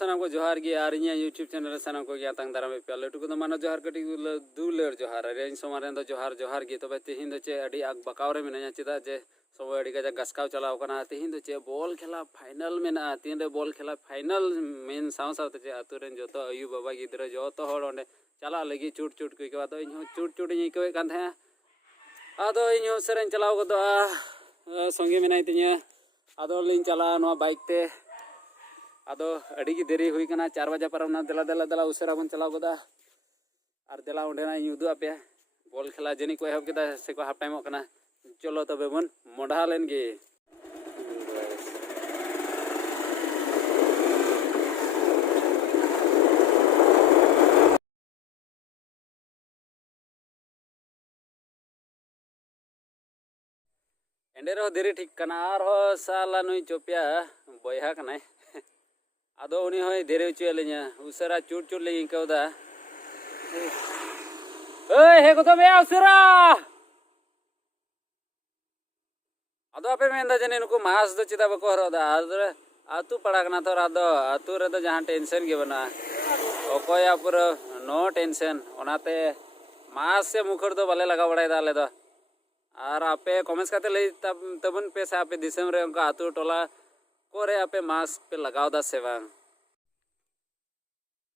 सानाम को जोहार गे और इन यूट्यूब चैनल सानाम को गया तंग दाराम पे लटू को मानो जोहार कटी दुलेर जोहार रेन सोमारे दो जोहार जोहार गे तबे तिहिन दो चे अडी आग बकाव रे मेना चेदा जे समय अडी गजा गसकाव चलाव कना तिहिन दो चे बॉल खेला फाइनल मेना तीन रे बॉल खेला फाइनल मेन साव साव चे आतु रेन जोतो अयु बाबा गिद्रा जोतो हड़ ओंडे चला लगी चुट चुट को इकवा तो इन चुट चुट इन इकवे कान थे आदो इन सेरेन चलाव गदो संगे मेनाय तिnya आदो लिन चला नो बाइक ते आदो अड़ी की देरी हुई कना 4 बजे पर देला देला देला उसरा बन चलाव गदा और देला ओंडेना युदु आपे बॉल खेला जनी को एहब केदा से को हाफ टाइम कना चलो तबे बन मोढ़ा लेन गे एंडे रो देरी ठीक कना और हो साला नुई चोपिया बयहा कना आदो उनी होय देरे चुएलिया उसरा चुट चुट ले इंकौदा ए हे को तो बे उसरा आदो आपे मेंदा जने नुको मास दो चिता बको हरोदा आदरे आतु पड़ा कना तो आदो आतु रे तो जहां टेंशन गे बना ओकोया पूरा नो टेंशन ओनाते मास से मुखर तो बाले लगा बड़ाय दाले दो और आपे कमेंट्स करते ले तबन पैसा आपे दिसम रे उनका आतु टोला कोरे आपे मास्क पे लगाव दा से बांग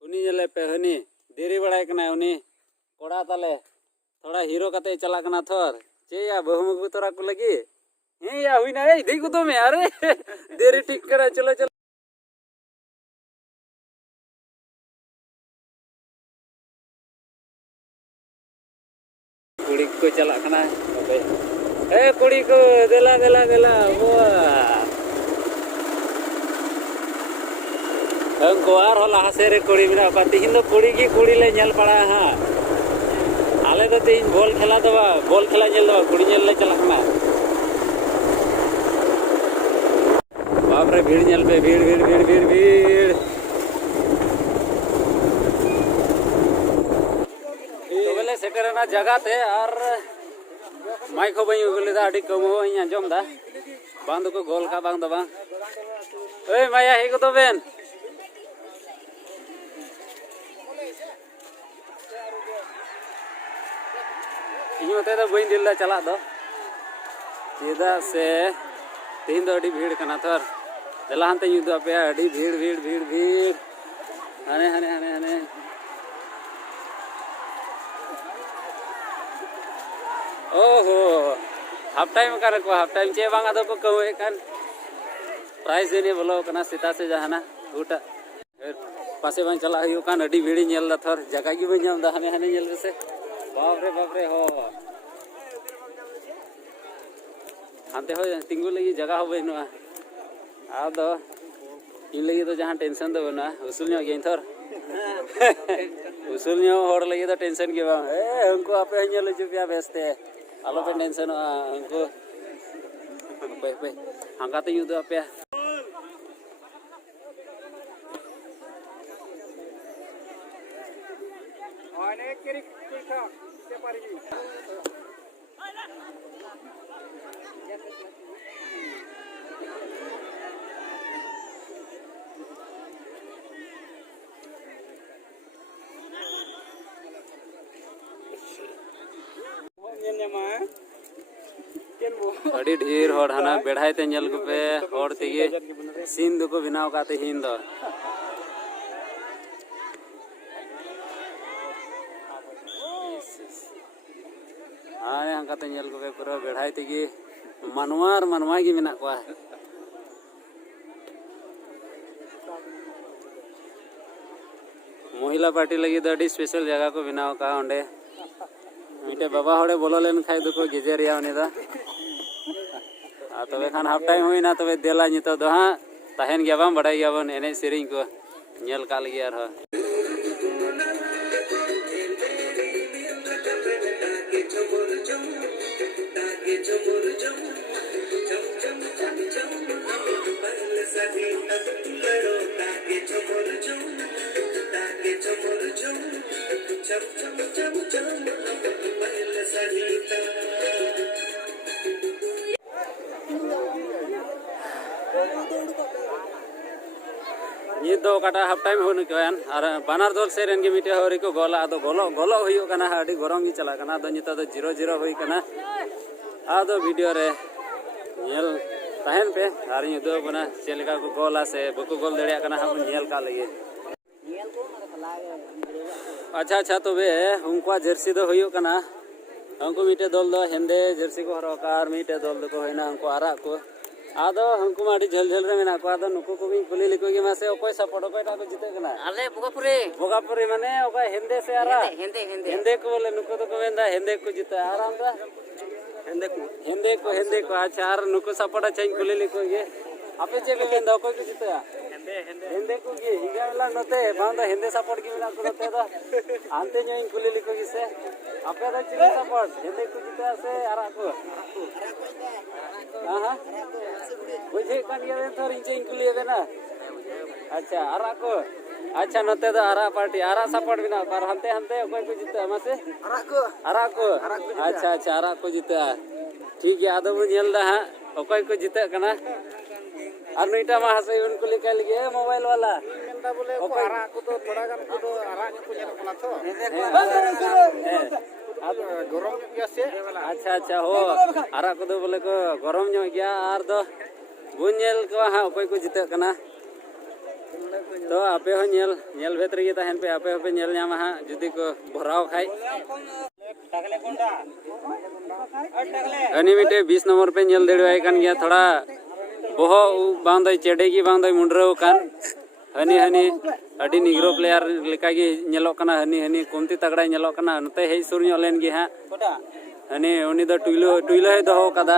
उनी जले पे हनी देरी बड़ाय कना उनी कोड़ा ताले थोड़ा हीरो कते चला कना थोर चे या बहुमुख तोरा को लगी हे या हुई ना ए देखो तो मैं अरे देरी ठीक करा चलो चलो कुड़ी को चला कना ए कुड़ी को देला देला देला वाह हमको आर होला हसेरे कुड़ी बिना पाती हिंदो कुड़ी की कुड़ी ले नेल पड़ा हां आले तो तीन बॉल खेला दबा बॉल खेला नेल दबा कुड़ी नेल ले चला कना बाप रे भीड़ नेल पे भीड़ भीड़ भीड़ भीड़ भीड़ तो बेले सेटर ना जगह ते और माइक हो बई उगले दा अडी कम हो इन अंजम दा बांध को गोल का बांध दबा ए माया हे को तो बेन इनते तो बई दिल चला दो चेदा से तीन दो अड़ी भीड़ कना थर देला हनते युदु आपे अड़ी भीड़ भीड़ भीड़ भीड़ हने हने हने हने ओहो हाफ टाइम कर को हाफ टाइम चे बांगा दो को कवे कान प्राइस देने बोलो कना सीता से जहाना उटा पासे बन चला हयु कान अड़ी भीड़ नेल दा थर जगह की बन जाम दा हने हने नेल से बाप रे हो हांते हो तिंगु लगी जगह हो बनो आदो इन लगी तो जहां टेंशन दो बना उसूल नो गेन थर उसूल नो होड़ लगी तो टेंशन के बा ए हमको आपे हញले जुपिया बेस्ते आलो पे टेंशन हमको पे पे हांगा तो यु दो आपे अनेक केरी कुलथा से पारगी अड़ी ढेर हड़ हना बेढ़ाई ते नेल को पे हड़ तेगे सीन दो को बिनाव काते हिन दो हाँ हंका ते नेल को पे पूरा बेढ़ाई तेगे मनवार मनवा की मिना को महिला पार्टी लगी तो अड़ी स्पेशल जगह को बिनाव का ओंडे मिटे बाबा हड़े बोलो लेन खाई दुको गेजेरिया उनी दा तबे खान हाफ टाइम हुई ना तबे देला नितो दो हां तहन गया बाम बड़ाई गया बन एने सेरिंग को नेल काल गया रह नित दो काटा हाफ टाइम हो निकान और बानर दल सेरेन के मिटे हरी को गोला आदो गोलो गोलो हुयो कना अडी गरम गी चला कना आदो नित दो 0-0 हुई कना आदो वीडियो रे नेल तहन पे आर दो बना चेलका को गोला से बको गोल दड़िया कना हम नेल का लगे अच्छा अच्छा तो वे उनका जर्सी दो हुयो कना हमको मिटे दल दो हेंदे जर्सी को हरकार मिटे दल दो को होइना हमको आरा को आदो हमको माडी झल झल रे मेना को आदो नुको को भी कुली लिको के मासे ओकोय सपोर्ट ओकोय टा को जीते कना अरे बोगापुरी माने ओकोय हेंदे से आरा हेंदे को बोले नुको तो को वेंदा हेंदे को जीते आराम दा हेंदे को अच्छा आर नुको सपोर्ट अच्छा कुली लिको के आपे जे को वेंदा ओकोय को जीते हेंदे को के हिगा वाला नते बांदा हेंदे सपोर्ट की मिला को नते दा आंते जे कुली लिको के से आपे दा चिले सपोर्ट हेंदे को जीते से आरा को हां बुझे कान ये तो रिंचे कुली देना अच्छा आरा को अच्छा नते दा आरा पार्टी आरा सपोर्ट बिना पर हंते हंते कोई को जीते मासे आरा को अच्छा अच्छा आरा को जीते ठीक है आदो बु नेल दा हा ओकोय को जीते कना और नईटा मा हसे उनको लिखल गे मोबाइल वाला मेंदा बोले को आरा को तो थोड़ा गान को तो आरा को नेल कना तो गरम गया से अच्छा अच्छा हो आरा को दो बोले को गरम नो गया आर दो बुनेल को हा ओकोय को जीते कना तो आपे हो नेल भेतर गे तहन पे आपे पे नेल न्यामा हा जुदी को भराव खाई टागले कोंडा अनि मिटे 20 नंबर पे नेल देड़वाय कान गया थोड़ा बोहो बांदय चेडे की बांदय मुंडरो कान हनी हनी अडी निग्रो प्लेयर लेका गे नेलो कना हनी कोमती तगड़ा नेलो कना नते हे सुर ᱧᱚ len गे हा हनी उनी दो टुइलो हे दो कदा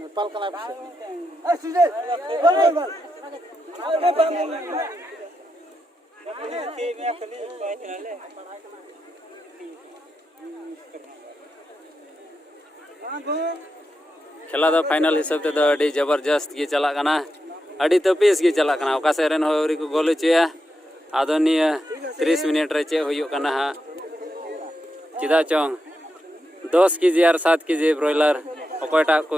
नेपाल कना ए सुजे खेला दो फाइनल हिसाब ते दो अडी जबरदस्त गे चला कना अडी तपीस गे चला कना ओका सेरेन होरी को गोल चेया आदो निया 30 मिनट रे चे हुयो कना हा चिदा चोंग 10 केजी और 7 केजी ब्रॉयलर ओकोटा को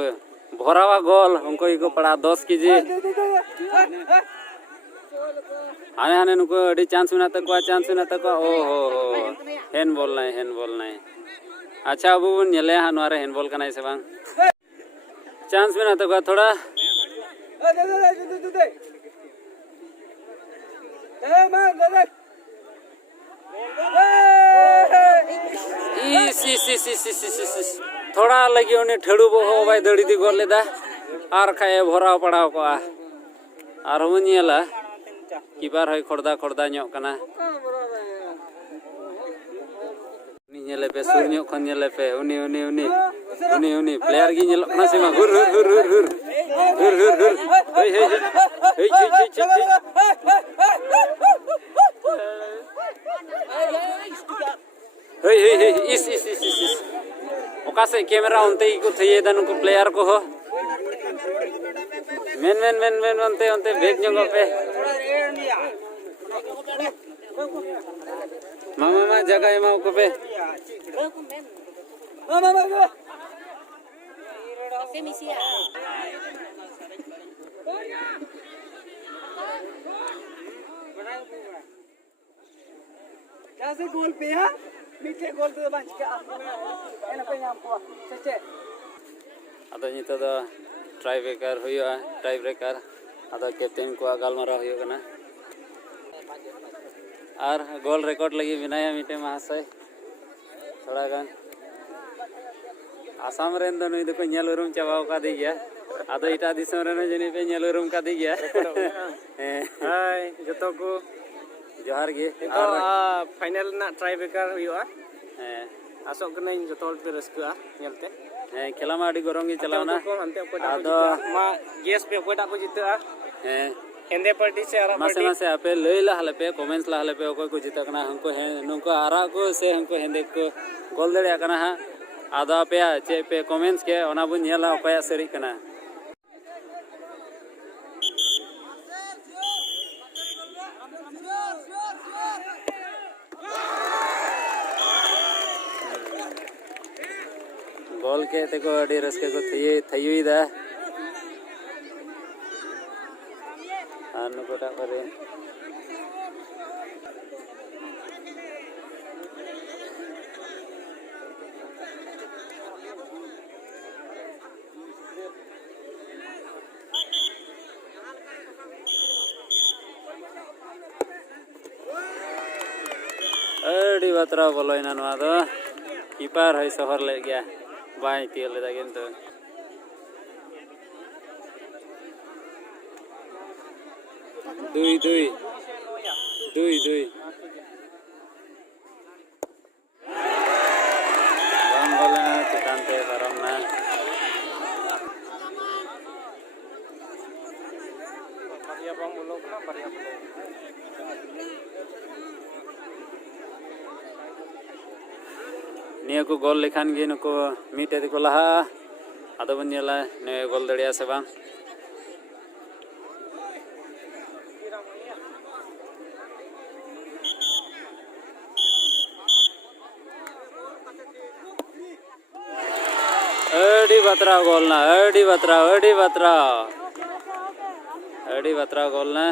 भरावा गोल उनको ही को पड़ा 10 केजी आने आने नुको अडी चांस मिना तक ओ हो हैंड बॉल नहीं अच्छा अब नेले हा नोरे हैंड बॉल कना से बांग चांस मिना तक थोड़ा थोड़ा लगी उन्हें ठेड़ू बो भाई दड़ी दी गोल लेदा आर खाए भराव पड़ाव को आर हो नेला कीपर है खोड़दा ᱧᱚᱜ कना नेले पे सुर ᱧᱚᱜ खन नेले पे उनी प्लेयर गी नेलो कना से मा हुर हे इस ओका से कैमरा उनते को थये दन को प्लेयर को हो मेन उनते बैग ᱧᱚᱜ पे मामा जगह एमा को पे कैसे गोल पे है मीठे गोल तो बंच के एना पे नाम को सच्चे अदो नितो द ट्राई ब्रेकर अदो कैप्टन को गालमारा हुयो कना और गोल रिकॉर्ड लगी विनाया मिटे महाशय थोड़ा गान आसाम रेन दो नुई दको नेल उरुम चाबाव का दी गया आदो इटा दिसम रेन जनी पे नेल उरुम का दी गया हाय जतो को जोहार गे और फाइनल ना ट्राई ब्रेकर हुआ आसो कने जतो पे रस्का नेलते खेला मा अडी गरम गे चलावना आदो मा गेस पे कोटा को जीता हेंदे पार्टी से आरा पार्टी मासे आपे लई ला हले पे कमेंट्स ला हले पे ओको को जीता कना हमको है नुको आरा को से हमको हेंदे को गोल दड़िया कना हा आदा पे चे पे कमेंट्स के ओना बु नेला ओकया सरी कना गोल के ते को अडी रस्के को थई दा anu kota kore adi batra boloina noa do keeper hai sohor le gya bai tiel da kintu Dui bang bola chitante paramna niya ko gol lekhan ge nuko mite de ko laha ado bon nyela ne gol dadiya se bang adi batra gol na adi batra gol na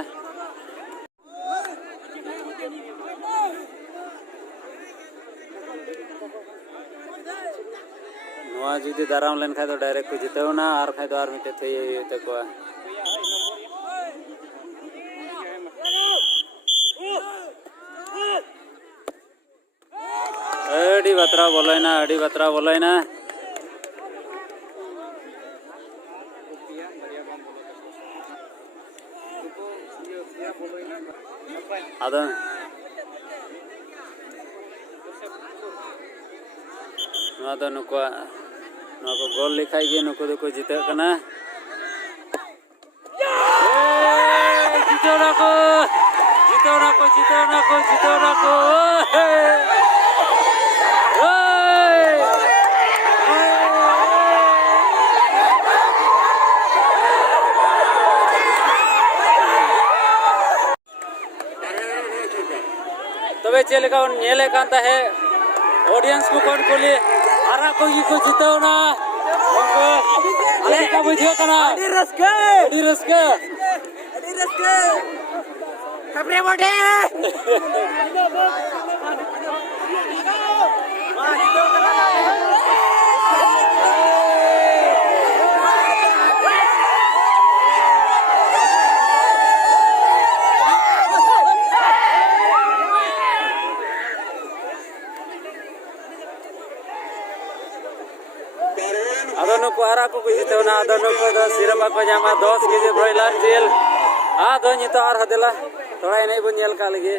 noa judi daram len kha do direct ko jiteo na ar kha do ar mite thei te ko adi batra boloina ada noa do nuko gol likhai ge nuko do ko jite kana jiteo na ko तबे चले का नेले कांता है audience को कौन को लिए आरा को ये को जिताओ ना उनको अरे का बुझियो कना अडी रस्के कपड़े मोटे adonu ko ara ko jiteo na adonu ko do sirapa ko jama 10 kg broiler jil ado ni to ar hadela thoda nei bon yel ka lagi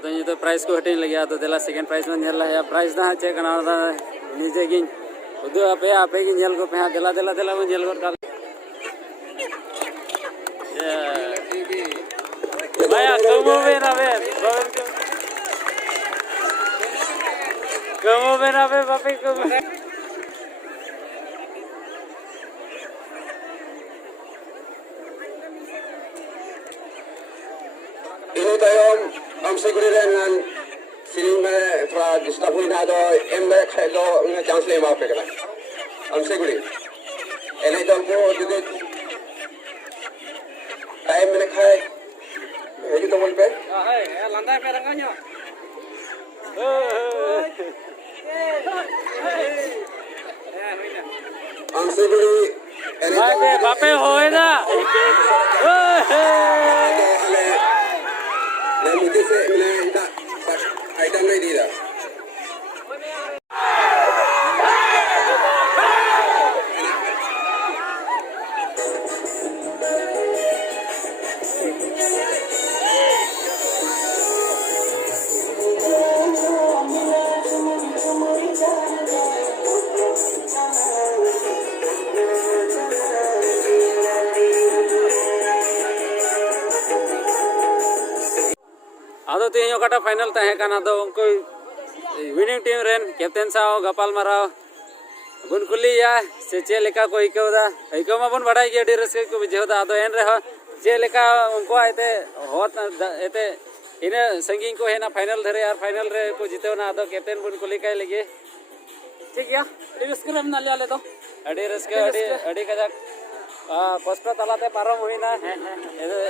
ado ni to price ko hatin lagi ado dela second price man nyel ya price da check kana da nije gin udu ape gin nyel ko pe dela man nyel ko kal Maya como ven a ver papi como ini tayong ang seguridad ng siling fra distafu na do embe khelo ng chance le ma pe kala ang seguridad enai dol ko dide time ne khai jito bol pe. Landai pe ranganya. Ang siguri Bape hoy na. le mujhe se le ita item nahi di raha. आदो तीन ओकाटा final तहे काना दो उनको winning team रेन captain साव गपाल माराव बुन कुली या से चे लेका को इकोदा इको मा बन बड़ाई के डिरस को बुझेदा आदो एन रे चे लेका उनको आते होत एते इने संगीन को है ना फाइनल धरे यार फाइनल रे को जीते ना आदो कैप्टन बुन कुली काय लगे ठीक या डिरस के ना ले तो डिरस के अडी का कष्ट तलाते पारम हुईना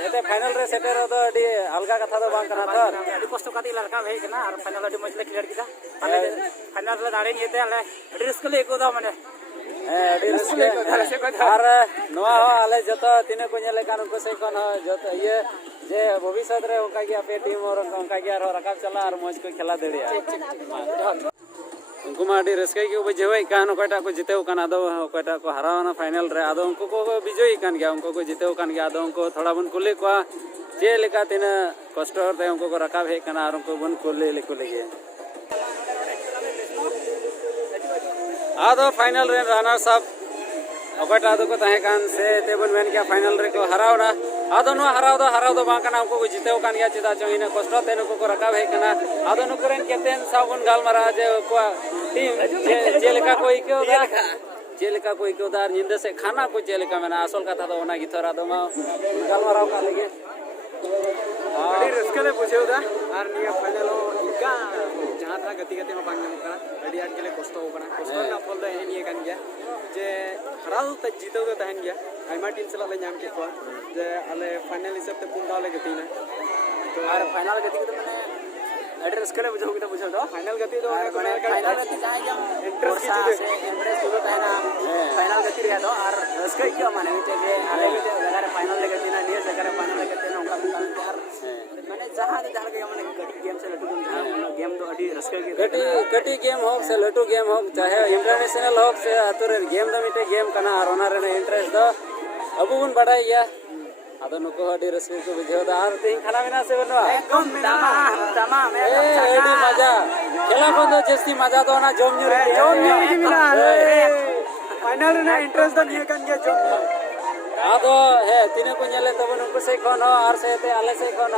एते फाइनल रे सेटर दो अडी अलगा कथा दो बांग कना थर अडी कष्ट काती लड़का भाई कना और फाइनल अडी मजले क्लियर किदा फाइनल रे दाड़े निते आले अडी रिस्क ले को दा माने अडी रिस्क ले और नोआ हो आले जतो तिने को नेले कान को से कोन जतो ये जे भविष्य रे उनका की अपे टीम और उनका की और रकाब चला और मौज को खेला देड़िया उनको माडी रस्के के बुझेवई कान ओकटा को जितेव कान आदो ओकटा को हरावना फाइनल रे आदो उनको को विजयी कान गया उनको को जितेव कान गया आदो उनको थोड़ा बन कुले को जे लेका तिना कष्ट होते उनको को रकाब हे कान और उनको बन कुले लेको लगे आदो फाइनल रे रनर्स अप ओकटा आदो को तहे कान से तेबन मेन क्या फाइनल रे को हरावना आदो नो हराव दो बांग कान उनको को जितेव कान गया चिदा चो इन कष्ट ते उनको को रकाब हे कान आदो नो करेन कैप्टन साबुन गाल मारा जे को टीम जेलेका कोई को दार निंदा से खाना को जेलेका मेना असल कथा दो ओना गिथरा दो मा गालमाराव का लगे अडी रस्कले बुझेउदा आर निया फाइनल इका जहां था गति में बांग नम करा अडी आट के लिए कष्ट हो करा कष्ट ना फल दो हे निया कान गया जे हराल त जीतो दो तहन गया आइमा टीम सला ले नाम के को जे आले फाइनल हिसाब ते पुन दाले गति ना तो आर फाइनल गति तो माने एड्रेस करे बुझो कि तो बुझो दो फाइनल गति दो फाइनल गति जाय जम इंटरेस्ट से इंटरेस्ट तो ताना फाइनल गति रे दो और रस्के क्यों माने के आले के जगह फाइनल गति ना निये जगह फाइनल गति ना उनका यार माने जहां के माने गति गेम से लटू गेम दो अडी रस्के के गति गेम हो से लटू गेम हो चाहे इंटरनेशनल हो से अतुरे गेम दो मिटे गेम कना और ओना रे इंटरेस्ट दो अबु बुन बड़ाई या आदो नको अडी रस्के को बुझो दा और तीन खाना बिना से बनवा एकदम तमाम एडी मजा खेला को दो जस्ती मजा दो ना जोम न्यू बिना फाइनल ना इंटरेस्ट दो निये कन के जो आदो है तिने को नेले तब नको से कोन और से ते आले से कोन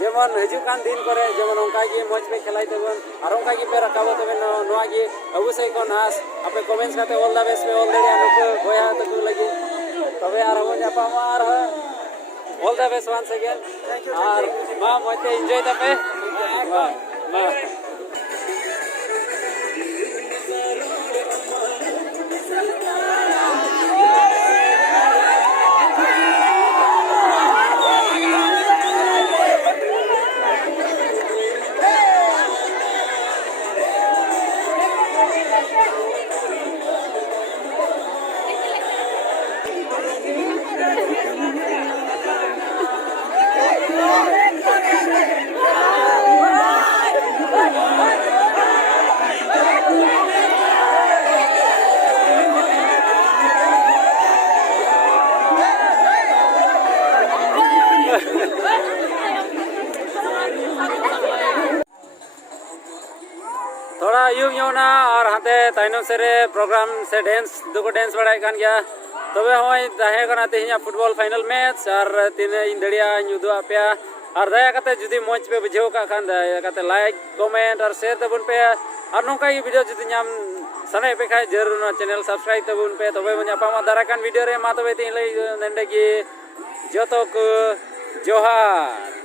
जेमन हजु कान दिन करे जेमन उनका की मौज पे खेलाई तबन और उनका की पे रखाबो तबे नोआ की अबु से कोन आस आपे कमेंट्स करते ऑल द बेस्ट पे ऑल द नको गोया तकु लगी तबे आर हो जापा मार all the best once again और मा मते एंजॉय तपे मा थोड़ा यूं योना और हाथे ताइनो से प्रोग्राम से डांस दुको डांस बड़ाई कान गया तबे होय ताहे कना तेहिया फुटबॉल फाइनल मैच और तीन इंदड़िया नुदु आपया और दया कते जुदी मंच पे बुझेव का खान दया कते लाइक कमेंट और शेयर तबुन पे और नोका ये वीडियो जुदी नाम सने पे खाय जरूर ना चैनल सब्सक्राइब तबुन पे तबे बन आपा दारा कान वीडियो रे मा तबे तीन लई नंडे की जोतो को जोहार।